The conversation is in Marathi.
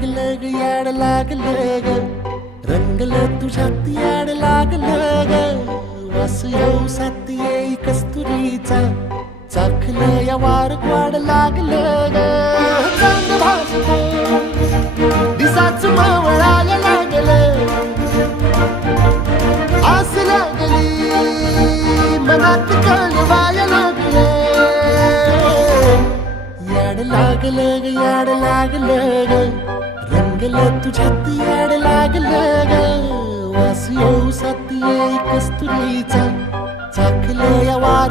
लागलं ग याड लागलं ग रंगलं तुझ्यात याड लागलं ग वास येऊ सात येई कस्तुरीचा चाखलं या वार वाड लागलं ग चांग भासतो दिसाच मावळायला लागलं आस लागली मनात कळवायला लागलं याड लागलं ग याड लागलं ग रंगलं तुझ्यात याड लागलं ग वास येऊ सात येई कस्तुरीचा चाखलं या वार